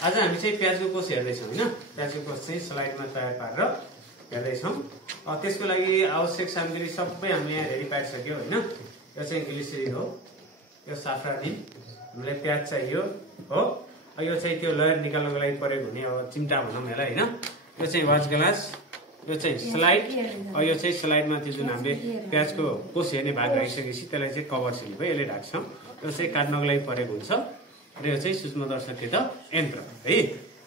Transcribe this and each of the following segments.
आज हामी चाहिँ प्याजको कोष हेर्दैछौँ हैन। प्याजको कोष चाहिँ स्लाइडमा तयार पारेर हेर्दैछौँ। त्यसको लागि आवश्यक सामग्री सबै हामीले यहाँ रेडी पारिसक्यौँ हैन। यो चाहिँ ग्लिसरिन हो, यो साफ्रानिन, हामीलाई प्याज चाहियो हो। यो चाहिँ त्यो लेयर निकाल्नको लागि प्रयोग हुने अब चिम्टा भनौँ यसलाई हैन। यो चाहिँ वाच ग्लास, यो चाहिँ स्लाइड, यो चाहिँ स्लाइडमा त्यो जुन हामीले प्याजको कोष हेर्ने भाग राखिसकेपछि त्यसलाई चाहिँ कभर सिल भयो, यसले ढाक्छौँ। यो चाहिँ काट्नको लागि प्रयोग हुन्छ र यो चाहिँ सूक्ष्मदर्शक यन्त्र है।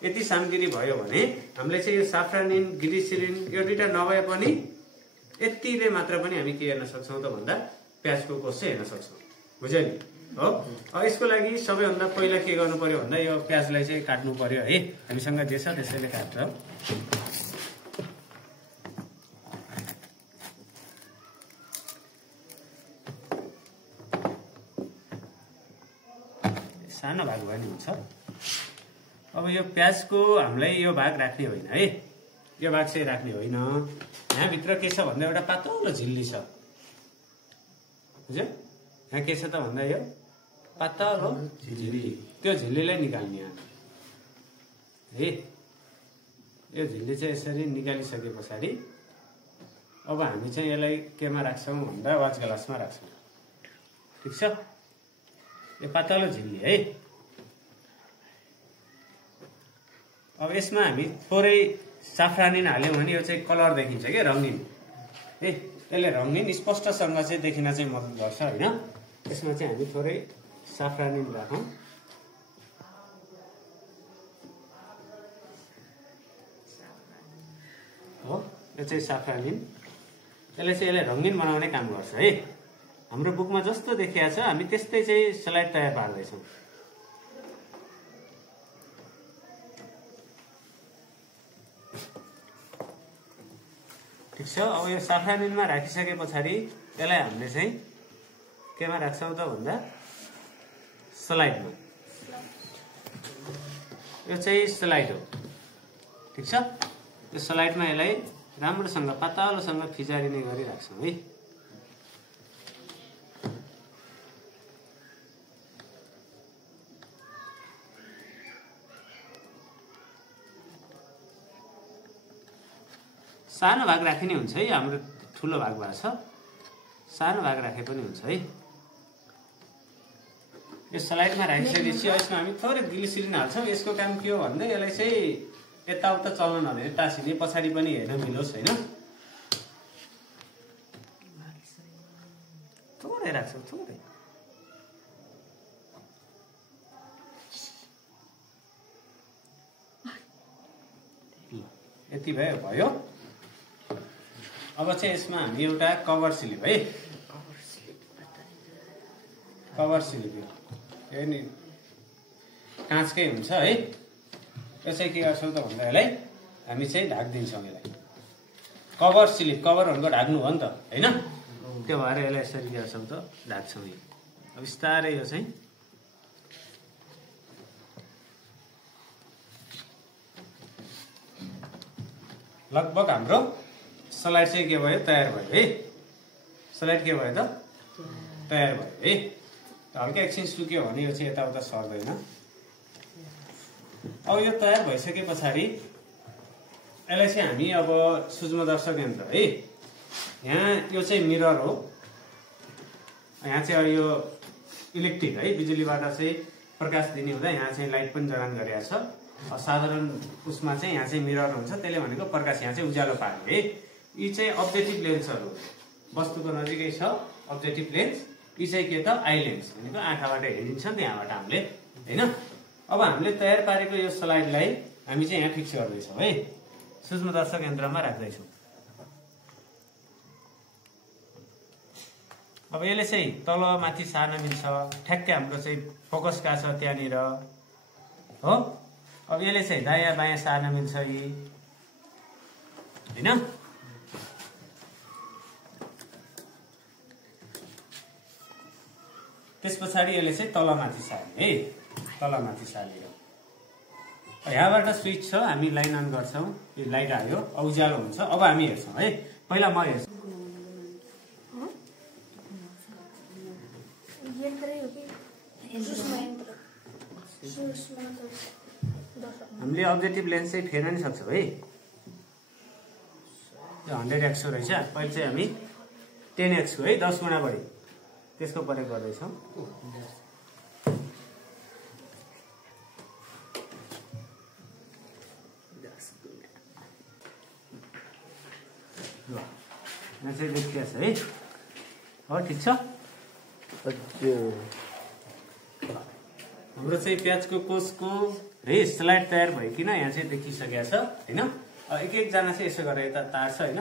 यति सामग्री भयो भने हामीले चाहिँ यो साफ्रानिन, ग्लिसरिन यो दुईटा नभए पनि यतिले मात्र पनि हामी के हेर्न सक्छौँ त भन्दा प्याजको कोष चाहिँ हेर्न सक्छौँ, बुझ्यो नि हो। यसको लागि सबैभन्दा पहिला के गर्नु पर्यो भन्दा यो प्याजलाई चाहिँ काट्नु पर्यो है। हामीसँग जे छ त्यसैले काट्छौँ। सानो भाग भए नि हुन्छ। अब यो प्याजको हामीलाई यो भाग राख्ने होइन है, यो भाग चाहिँ राख्ने होइन। यहाँभित्र के छ भन्दा एउटा पातलो झिल्ली छ, बुझ्यो। यहाँ के छ त भन्दा यो पातलो झिल्ली, त्यो झिल्लीलाई निकाल्ने है। यो झिल्ली चाहिँ यसरी निकालिसके पछाडि अब हामी चाहिँ यसलाई केमा राख्छौँ भन्दा वाच ग्लासमा राख्छौँ, ठिक छ। यो पातलो झिल्ली है। अब यसमा हामी थोरै साफ्रानिन हाल्यौँ भने यो चाहिँ कलर देखिन्छ क्या, रङ्गीन है। यसले रङ्गीन स्पष्टसँग चाहिँ देखिन चाहिँ मद्दत गर्छ होइन। यसमा चाहिँ हामी थोरै साफ्रानिन राखौँ। हो, यो चाहिँ साफ्रानिन, यसले रङ्गीन बनाउने काम गर्छ है। हाम्रो बुकमा जस्तो देखिया छ हामी त्यस्तै चाहिँ स्लाइड तयार पार्दैछौँ। ठिक छ। अब यो साफ्रानिनमा राखिसके पछाडि यसलाई हामीले चाहिँ केमा राख्छौँ त भन्दा स्लाइडमा। यो चाहिँ स्लाइड हो, ठिक छ। यो स्लाइडमा यसलाई राम्रोसँग पातलोसँग फिजारिने गरी राख्छौँ है। सानो भाग राखिने हुन्छ है, हाम्रो ठुलो भाग भएको छ, सानो भाग राखे पनि हुन्छ है। यो स्लाइडमा राखिसकेपछि यसमा हामी थोरै ग्लिसरिन हाल्छौँ। यसको काम के हो भन्दा यसलाई चाहिँ यताउता चल्न नदिने, टाँसिने, पछाडि पनि हेर्न मिलोस् होइन। थोरै राख्छौँ, थोरै। यति भयो। अब चाहिँ यसमा हामी एउटा कभर स्लिप है, कभर स्लिप यो नि काँचकै हुन्छ है। यो चाहिँ के गर्छौँ त भन्दा यसलाई हामी चाहिँ ढाकिदिन्छौँ। यसलाई कभर स्लिप, कभर भनेको ढाक्नु हो नि त होइन। त्यो भएर यसलाई यसरी के गर्छौँ त ढाक्छौँ। अब बिस्तारै यो चाहिँ लगभग हाम्रो स्लाइड चाहिँ के भयो, तयार भयो है। स्लाइड के भयो त तयार भयो है। हल्का एकछिन सुक्यो भने यो चाहिँ यताउता सर्दैन। अब यो तयार भइसके पछाडि यसलाई चाहिँ हामी अब सूक्ष्मदर्शक यन्त्र है, यहाँ यो चाहिँ मिरर हो, यहाँ चाहिँ अब यो इलेक्ट्रिक है, बिजुलीबाट चाहिँ प्रकाश दिने हुँदा यहाँ चाहिँ लाइट पनि जडान गरेको छ। साधारण उसमा चाहिँ यहाँ चाहिँ मिरर हुन्छ, त्यसले भनेको प्रकाश यहाँ चाहिँ उज्यालो पार्ने है। यी चाहिँ अब्जेक्टिभ लेन्सहरू, वस्तुको नजिकै छ अब्जेक्टिभ लेन्स। यी चाहिँ के त आई लेन्स भनेको आँखाबाट हेरिन्छ नि यहाँबाट हामीले होइन। अब हामीले तयार पारेको यो स्लाइडलाई हामी चाहिँ यहाँ फिक्स गर्दैछौँ है, सूक्ष्मदर्शक यन्त्रमा राख्दैछौँ। अब यसले चाहिँ तल माथि सार्न मिल्छ, ठ्याक्कै हाम्रो चाहिँ फोकस कहाँ छ त्यहाँनिर हो। अब यसले चाहिँ दायाँ बायाँ सार्न मिल्छ यी होइन। त्यस पछाडि यसले चाहिँ तलमाथि सार्ने है, तलमाथि सारेर यहाँबाट स्विच छ, हामी लाइन अन गर्छौँ। यो लाइट आयो, उज्यालो हुन्छ। अब हामी हेर्छौँ है, पहिला म हेर्छु। हामीले अब्जेक्टिभ लेन्स चाहिँ फेर्न नि सक्छौँ है। यो 100x को रहेछ, पहिले चाहिँ हामी 10x को है 10 गुणा बढी त्यसको प्रयोग गर्दैछौँ। यहाँ चाहिँ देखिया छ है। हो ठिक छ। हाम्रो चाहिँ प्याजको कोषको स्लाइड तयार भइकन यहाँ चाहिँ देखिसकेको छ हैन। एक एकजना चाहिँ यसो गरेर यता तार्छ हैन,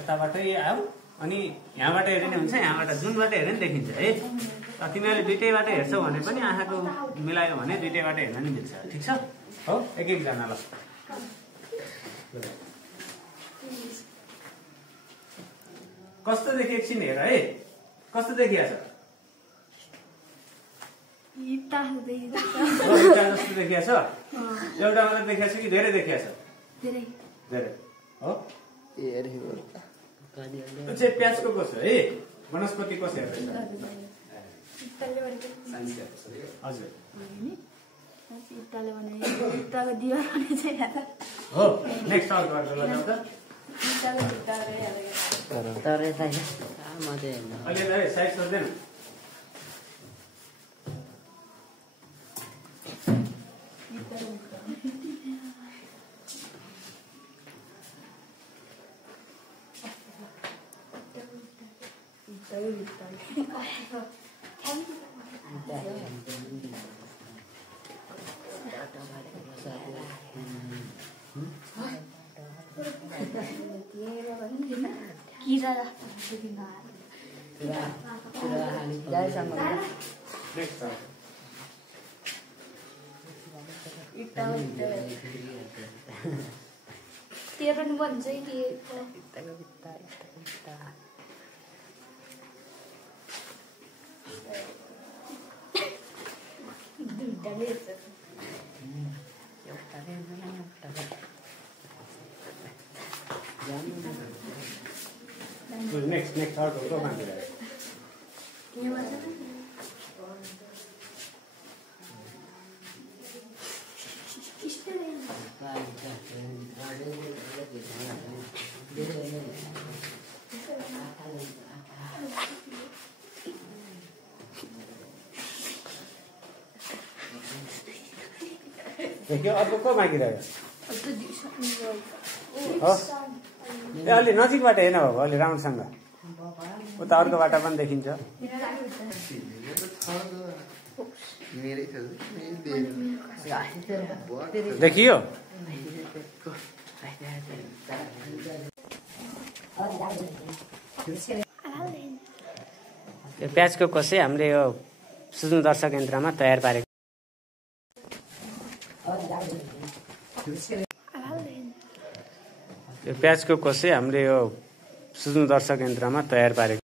यताबाटै आऊ अनि यहाँबाट हेर्ने हुन्छ, यहाँबाट जुनबाट हेर्ने देखिन्छ है। तिमीहरूले दुईटैबाट हेर्छौ भने पनि आँखाको मिलायो भने दुईटैबाट हेर्न नि मिल्छ, ठिक छ। हो एक एकजना ल कस्तो देखियो एकछिन हेर है, कस्तो देखिया छ? इटा जस्तो देखिया छ? एउटा मात्र देखिया छ कि धेरै देखिया छ? धेरै धेरै हो। त्यो चाहिँ प्याजको कोष हो है, वनस्पति कोष हेर्दैछ। हजुर हो। नेक्स्ट आउट गर्छु ल त। अहिले साइड सर्दैन। तेरो नि भन्छ कि नेक्स्ट आउट हो मान्छे देखियो। अर्को को मागिरह्यो? अलि नजिकबाट हेर्न हो, अलि राउन्डसँग उता अर्कोबाट पनि देखिन्छ। देखियो यो प्याजको कोष चाहिँ हामीले यो सूक्ष्मदर्शक यन्त्रमा तयार पारेको। यो प्याजको कोष चाहिँ हामीले यो सूक्ष्मदर्शक यन्त्रमा तयार पारेको।